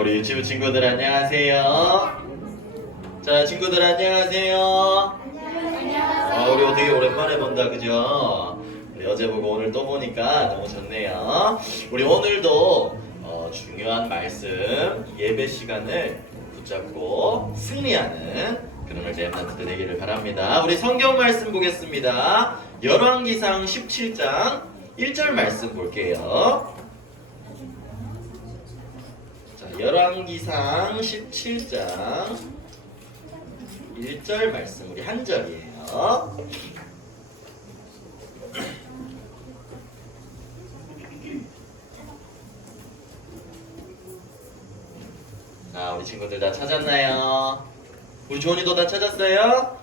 우리 유치부 친구들 안녕하세요. 자, 친구들 안녕하세요. 우리 되게 오랜만에 본다, 그죠? 우리 어제 보고 오늘 또 보니까 너무 좋네요. 우리 오늘도 중요한 말씀, 예배 시간을 붙잡고 승리하는 그런 랩런트들 되기를 바랍니다. 우리 성경 말씀 보겠습니다. 열왕기상 17장 1절 말씀 볼게요. 자, 열왕기상 17장 1절 말씀, 우리 한 절이에요. 자, 우리 친구들 다 찾았나요? 우리 조은이도 다 찾았어요?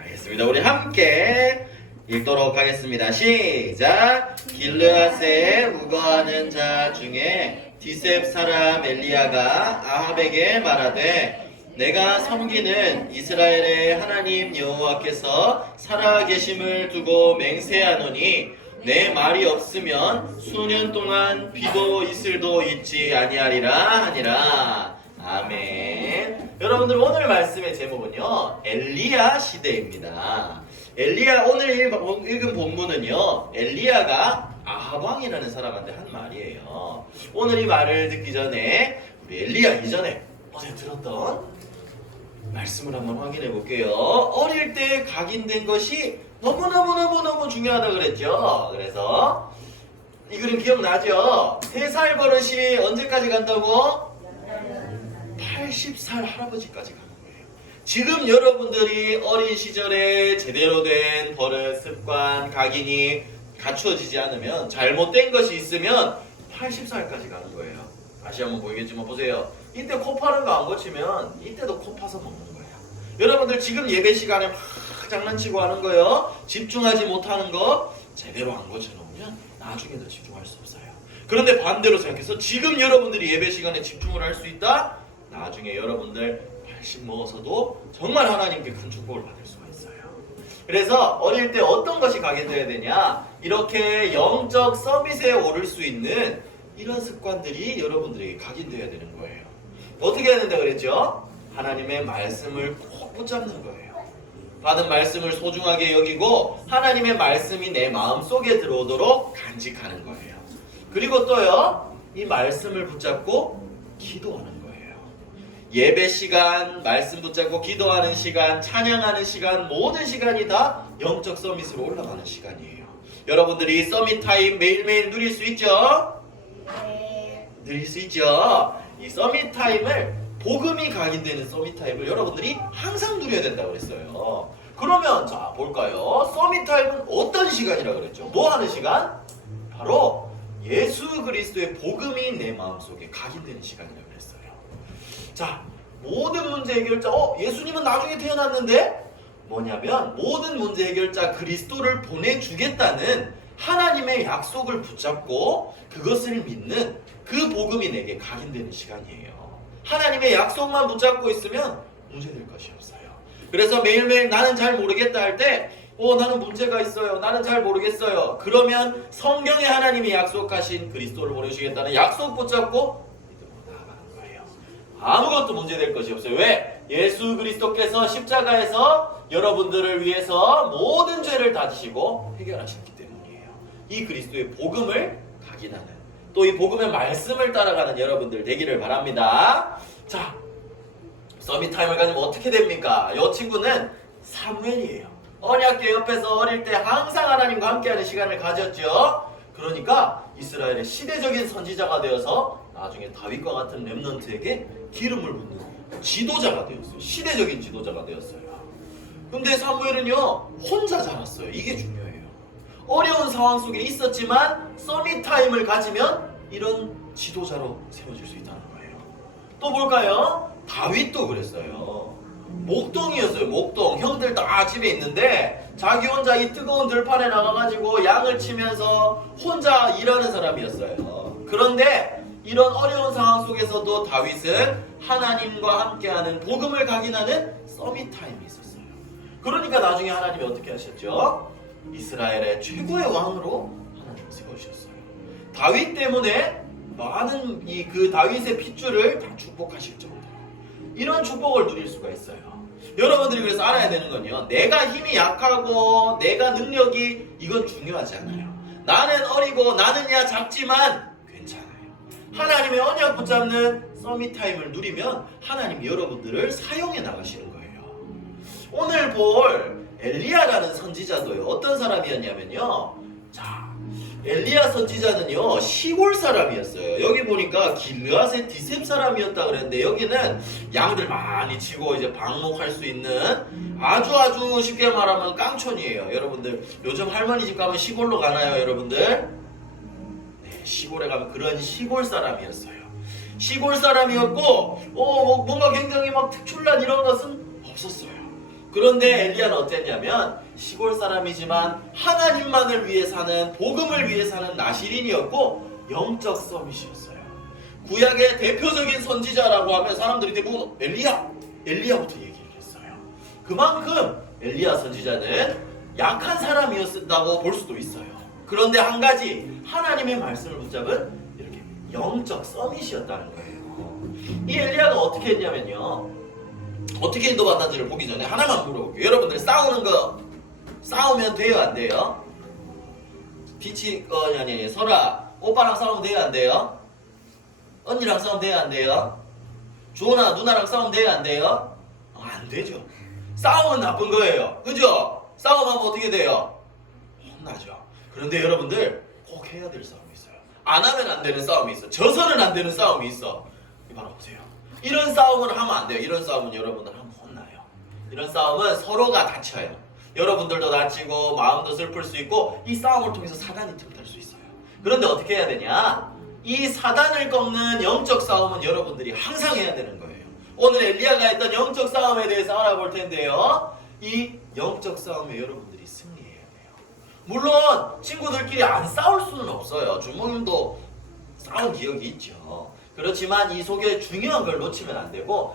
알겠습니다. 우리 함께 읽도록 하겠습니다. 시작! 길르앗에 우거하는 자 중에 디셉 사람 엘리야가 아합에게 말하되 내가 섬기는 이스라엘의 하나님 여호와께서 살아계심을 두고 맹세하노니 내 말이 없으면 수년 동안 비도 이슬도 있지 아니하리라 하니라. 아멘. 여러분들 오늘 말씀의 제목은요, 엘리야 시대입니다. 엘리야, 오늘 읽은 본문은요, 엘리야가 아합 왕이라는 사람한테 한 말이에요. 오늘 이 말을 듣기 전에 우리 엘리야 이전에 어제 들었던 말씀을 한번 확인해 볼게요. 어릴 때 각인된 것이 너무너무 중요하다 그랬죠. 그래서 이 그림 기억나죠? 3살 버릇이 언제까지 간다고? 80살 할아버지까지 가는 거예요. 지금 여러분들이 어린 시절에 제대로 된 버릇, 습관, 각인이 갖추어지지 않으면, 잘못된 것이 있으면 80살까지 가는 거예요. 다시 한번 보이겠지만 보세요. 이때 코 파는 거 안 고치면 이때도 코 파서 먹는 거예요. 여러분들 지금 예배 시간에 막 장난치고 하는 거요, 집중하지 못하는 거 제대로 안 고쳐놓으면 나중에도 집중할 수 없어요. 그런데 반대로 생각해서 지금 여러분들이 예배 시간에 집중을 할 수 있다? 나중에 여러분들 80 먹어서도 정말 하나님께 큰 축복을 받을 수가 있어요. 그래서 어릴 때 어떤 것이 각인되어야 되냐? 이렇게 영적 서밋에 오를 수 있는 이런 습관들이 여러분들에게 각인되어야 되는 거예요. 어떻게 해야 된다 그랬죠? 하나님의 말씀을 꼭 붙잡는 거예요. 받은 말씀을 소중하게 여기고 하나님의 말씀이 내 마음속에 들어오도록 간직하는 거예요. 그리고 또요, 이 말씀을 붙잡고 기도하는 거예요. 예배 시간, 말씀 붙잡고 기도하는 시간, 찬양하는 시간, 모든 시간이 다 영적 서밋으로 올라가는 시간이에요. 여러분들이 서밋 타임 매일매일 누릴 수 있죠? 누릴 수 있죠? 이 서밋 타임을, 복음이 각인되는 서밋 타임을 여러분들이 항상 누려야 된다고 그랬어요. 그러면 자 볼까요? 서밋 타임은 어떤 시간이라고 그랬죠? 뭐 하는 시간? 바로 예수 그리스도의 복음이 내 마음속에 각인되는 시간이라고 그랬어요. 자, 모든 문제 해결자, 예수님은 나중에 태어났는데? 뭐냐면 모든 문제 해결자 그리스도를 보내주겠다는 하나님의 약속을 붙잡고 그것을 믿는 그 복음이 내게 각인되는 시간이에요. 하나님의 약속만 붙잡고 있으면 문제될 것이 없어요. 그래서 매일매일 나는 잘 모르겠다 할 때, 나는 문제가 있어요, 나는 잘 모르겠어요, 그러면 성경에 하나님이 약속하신 그리스도를 보내주시겠다는 약속 붙잡고 믿음으로 나아가는 거예요. 아무것도 문제될 것이 없어요. 왜? 예수 그리스도께서 십자가에서 여러분들을 위해서 모든 죄를 다 지시고 해결하셨기 때문이에요. 이 그리스도의 복음을 각인하는, 또 이 복음의 말씀을 따라가는 여러분들 되기를 바랍니다. 자, 서밋 타임을 가지면 어떻게 됩니까? 이 친구는 사무엘이에요. 언약궤 옆에서 어릴 때 항상 하나님과 함께하는 시간을 가졌죠. 그러니까 이스라엘의 시대적인 선지자가 되어서 나중에 다윗과 같은 렘넌트에게 기름을 붓는 지도자가 되었어요. 시대적인 지도자가 되었어요. 근데 사무엘은요, 혼자 자랐어요. 이게 중요해요. 어려운 상황 속에 있었지만 서밋 타임을 가지면 이런 지도자로 세워질 수 있다는 거예요. 또 볼까요? 다윗도 그랬어요. 목동이었어요. 목동. 형들 다 집에 있는데 자기 혼자 이 뜨거운 들판에 나가가지고 양을 치면서 혼자 일하는 사람이었어요. 그런데 이런 어려운 상황 속에서도 다윗은 하나님과 함께하는 복음을 각인하는 서밋 타임이 있었어요. 그러니까 나중에 하나님이 어떻게 하셨죠? 이스라엘의 최고의 왕으로 하나님 세우셨어요. 다윗 때문에 많은 이 그 다윗의 핏줄을 다 축복하실 정도로 이런 축복을 누릴 수가 있어요. 여러분들이 그래서 알아야 되는 건요, 내가 힘이 약하고 내가 능력이 이건 중요하지 않아요. 나는 어리고 나는야 작지만 괜찮아요. 하나님의 언약 붙잡는 서밋타임을 누리면 하나님 여러분들을 사용해 나가시는 거예요. 오늘 볼 엘리야라는 선지자도요, 어떤 사람이었냐면요, 자, 엘리야 선지자는요 시골 사람이었어요. 여기 보니까 길르앗의 디셉 사람이었다 그랬는데, 여기는 양들 많이 치고 이제 방목할 수 있는 아주 쉽게 말하면 깡촌이에요. 여러분들 요즘 할머니 집 가면 시골로 가나요, 여러분들? 네, 시골에 가면 그런 시골 사람이었어요. 시골 사람이었고 뭔가 굉장히 막 특출난 이런 것은 없었어요. 그런데 엘리야는 어땠냐면 시골 사람이지만 하나님만을 위해 사는, 복음을 위해 사는 나시린이었고 영적 서밋이었어요. 구약의 대표적인 선지자라고 하면 사람들이 대부분 엘리야부터 얘기를 했어요. 그만큼 엘리야 선지자는 약한 사람이었다고 볼 수도 있어요. 그런데 한 가지, 하나님의 말씀을 붙잡은 이렇게 영적 서밋이었다는 거예요. 이 엘리야가 어떻게 했냐면요, 어떻게 인도받는지를 보기 전에 하나만 물어볼게요. 여러분들 싸우면 돼요, 안 돼요? 아니 설아, 오빠랑 싸우면 돼요, 안 돼요? 언니랑 싸우면 돼요, 안 돼요? 주원아, 누나랑 싸우면 돼요, 안 돼요? 안 되죠. 싸우면 나쁜 거예요, 그죠? 싸우면 어떻게 돼요? 혼나죠. 그런데 여러분들 꼭 해야 될 싸움이 있어요. 안 하면 안 되는 싸움이 있어. 져서는 안 되는 싸움이 있어. 이봐라 보세요. 이런 싸움을 하면 안 돼요. 이런 싸움은 여러분들 하면 혼나요. 이런 싸움은 서로가 다쳐요. 여러분들도 다치고 마음도 슬플 수 있고, 이 싸움을 통해서 사단이 틈탈 수 있어요. 그런데 어떻게 해야 되냐? 이 사단을 꺾는 영적 싸움은 여러분들이 항상 해야 되는 거예요. 오늘 엘리야가 했던 영적 싸움에 대해서 알아볼 텐데요, 이 영적 싸움에 여러분들이 승리해야 돼요. 물론 친구들끼리 안 싸울 수는 없어요. 주모님도 싸운 기억이 있죠. 그렇지만 이 속에 중요한 걸 놓치면 안 되고,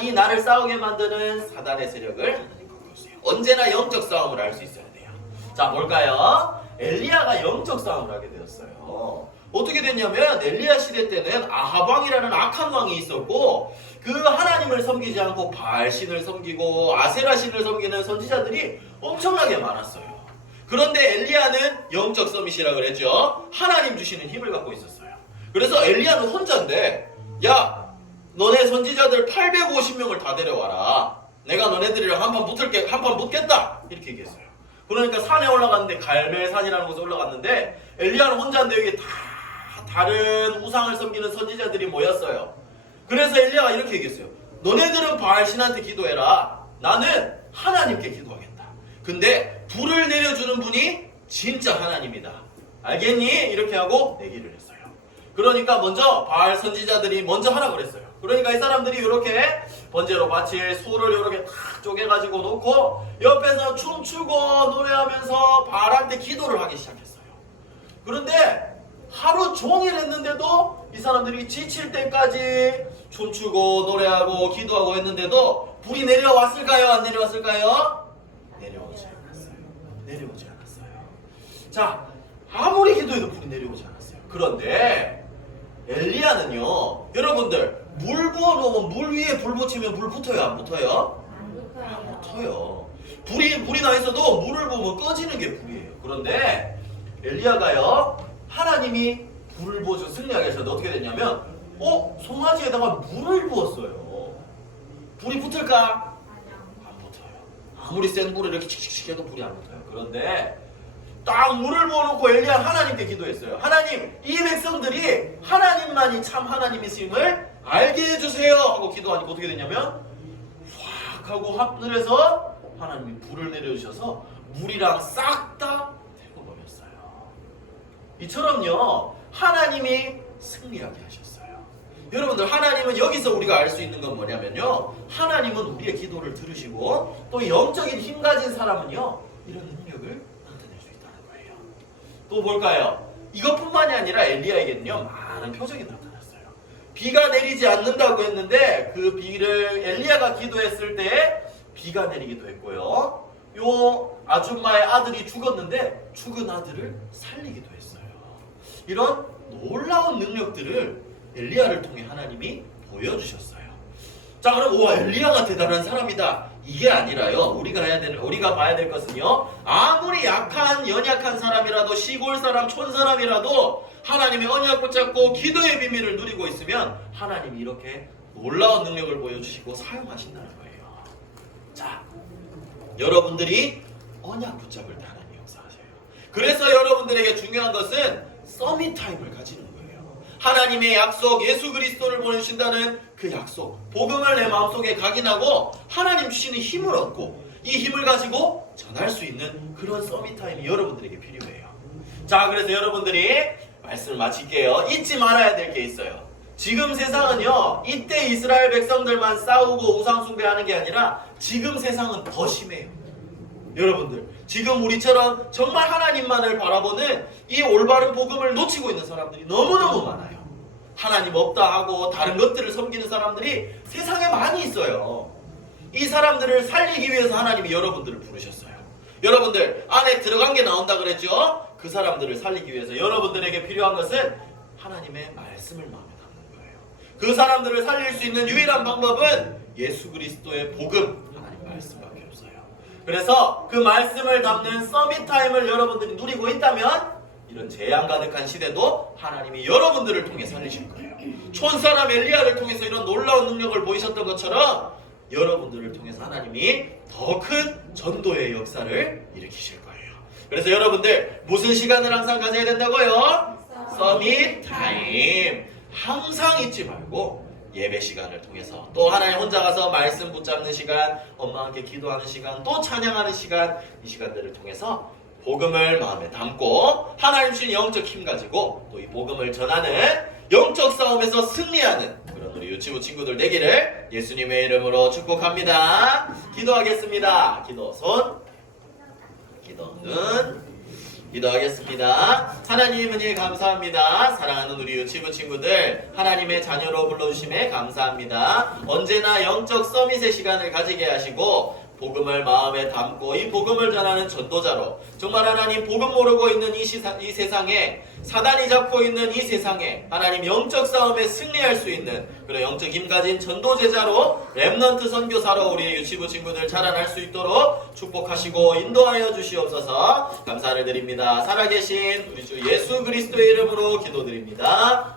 이 나를 싸우게 만드는 사단의 세력을 하나님 꺾으세요. 언제나 영적 싸움을 할 수 있어야 돼요. 자, 뭘까요? 엘리야가 영적 싸움을 하게 되었어요. 어떻게 됐냐면 엘리야 시대 때는 아합 왕이라는 악한 왕이 있었고, 그 하나님을 섬기지 않고 바알신을 섬기고 아세라 신을 섬기는 선지자들이 엄청나게 많았어요. 그런데 엘리야는 영적 서밋이라고 그랬죠. 하나님 주시는 힘을 갖고 있었어요. 그래서 엘리야는 혼자인데, 야, 너네 선지자들 850명을 다 데려와라. 내가 너네들이랑 한판 붙겠다. 이렇게 얘기했어요. 그러니까 산에 올라갔는데, 갈멜산이라는 곳에 올라갔는데, 엘리야는 혼자인데 여기 다 다른 우상을 섬기는 선지자들이 모였어요. 그래서 엘리야가 이렇게 얘기했어요. 너네들은 바알신한테 기도해라. 나는 하나님께 기도하겠다. 근데 불을 내려주는 분이 진짜 하나님이다. 알겠니? 이렇게 하고 내기를 했어요. 그러니까 먼저 바알 선지자들이 먼저 하라고 그랬어요. 그러니까 이 사람들이 이렇게 번제로 바칠 소를 이렇게 탁 쪼개가지고 놓고 옆에서 춤추고 노래하면서 바알한테 기도를 하기 시작했어요. 그런데 하루 종일 했는데도 이 사람들이 지칠 때까지 춤추고 노래하고 기도하고 했는데도 불이 내려왔을까요? 안 내려왔을까요? 내려오지 않았어요. 자, 아무리 기도해도 불이 내려오지 않았어요. 그런데 엘리야는요, 여러분들 물 부어놓으면 물 위에 불 붙이면 불 붙어요, 안 붙어요? 안 붙어요. 불이 나 있어도 물을 부으면 꺼지는 게 불이에요. 그런데 엘리야가요, 하나님이 불을 부어서 승리하게 하셨는데 어떻게 됐냐면, 송아지에다가 물을 부었어요. 불이 붙을까? 안 붙어요. 아무리 센 불을 이렇게 칙칙칙 해도 불이 안 붙어요. 그런데 딱 물을 부어놓고 엘리야는 하나님께 기도했어요. 하나님, 이 백성들이 하나님만이 참 하나님이심을 알게 해주세요 하고 기도하니까 어떻게 됐냐면, 확 하고 하늘에서 하나님이 불을 내려주셔서 물이랑 싹 다 태워버렸어요. 이처럼요, 하나님이 승리하게 하셨어요. 여러분들, 하나님은 여기서 우리가 알 수 있는 건 뭐냐면요, 하나님은 우리의 기도를 들으시고 또 영적인 힘 가진 사람은요, 이런 능력을 나타낼 수 있다는 거예요. 또 볼까요? 이것뿐만이 아니라 엘리야에게는요, 많은 표적이 나타났어요. 비가 내리지 않는다고 했는데 그 비를 엘리야가 기도했을 때 비가 내리기도 했고요, 요 아줌마의 아들이 죽었는데 죽은 아들을 살리기도 했어요. 이런 놀라운 능력들을 엘리야를 통해 하나님이 보여주셨어요. 자, 그럼 와, 엘리야가 대단한 사람이다, 이게 아니라요. 우리가 봐야 될 것은요. 아무리 약한 연약한 사람이라도, 시골 사람, 촌 사람이라도 하나님의 언약 붙잡고 기도의 비밀을 누리고 있으면 하나님이 이렇게 놀라운 능력을 보여주시고 사용하신다는 거예요. 자, 여러분들이 언약 붙잡을 때 하나님 역사하세요. 그래서 여러분들에게 중요한 것은 서밋 타임을 가지는 거예요. 하나님의 약속, 예수 그리스도를 보내주신다는 그 약속, 복음을 내 마음속에 각인하고 하나님 주시는 힘을 얻고 이 힘을 가지고 전할 수 있는 그런 서밋 타임이 여러분들에게 필요해요. 자, 그래서 여러분들이 말씀을 마칠게요. 잊지 말아야 될 게 있어요. 지금 세상은요, 이때 이스라엘 백성들만 싸우고 우상 숭배하는 게 아니라 지금 세상은 더 심해요. 여러분들, 지금 우리처럼 정말 하나님만을 바라보는 이 올바른 복음을 놓치고 있는 사람들이 너무너무 많아요. 하나님 없다 하고 다른 것들을 섬기는 사람들이 세상에 많이 있어요. 이 사람들을 살리기 위해서 하나님이 여러분들을 부르셨어요. 여러분들 안에 들어간 게 나온다 그랬죠? 그 사람들을 살리기 위해서 여러분들에게 필요한 것은 하나님의 말씀을 마음에 담는 거예요. 그 사람들을 살릴 수 있는 유일한 방법은 예수 그리스도의 복음, 하나님 말씀밖에 없어요. 그래서 그 말씀을 담는 서밋 타임을 여러분들이 누리고 있다면 이런 재앙 가득한 시대도 하나님이 여러분들을 통해 살리실 거예요. 촌사람 엘리야를 통해서 이런 놀라운 능력을 보이셨던 것처럼 여러분들을 통해서 하나님이 더 큰 전도의 역사를 일으키실 거예요. 그래서 여러분들 무슨 시간을 항상 가져야 된다고요? 서밋 타임. 항상 잊지 말고 예배 시간을 통해서, 또 하나님 혼자 가서 말씀 붙잡는 시간, 엄마와 함께 기도하는 시간, 또 찬양하는 시간, 이 시간들을 통해서 복음을 마음에 담고 하나님 주신 영적 힘 가지고 또 이 복음을 전하는 영적 싸움에서 승리하는 그런 우리 유치부 친구들 되기를 예수님의 이름으로 축복합니다. 기도하겠습니다. 기도 손, 기도 눈, 기도하겠습니다. 하나님 은혜 감사합니다. 사랑하는 우리 유치부 친구들, 하나님의 자녀로 불러주심에 감사합니다. 언제나 영적 서밋의 시간을 가지게 하시고 복음을 마음에 담고 이 복음을 전하는 전도자로, 정말 하나님 복음 모르고 있는 이 세상에, 사단이 잡고 있는 이 세상에 하나님 영적 싸움에 승리할 수 있는 그런 영적 힘 가진 전도제자로, 렘넌트 선교사로 우리 유치부 친구들 자라날 수 있도록 축복하시고 인도하여 주시옵소서. 감사를 드립니다. 살아계신 우리 주 예수 그리스도의 이름으로 기도드립니다.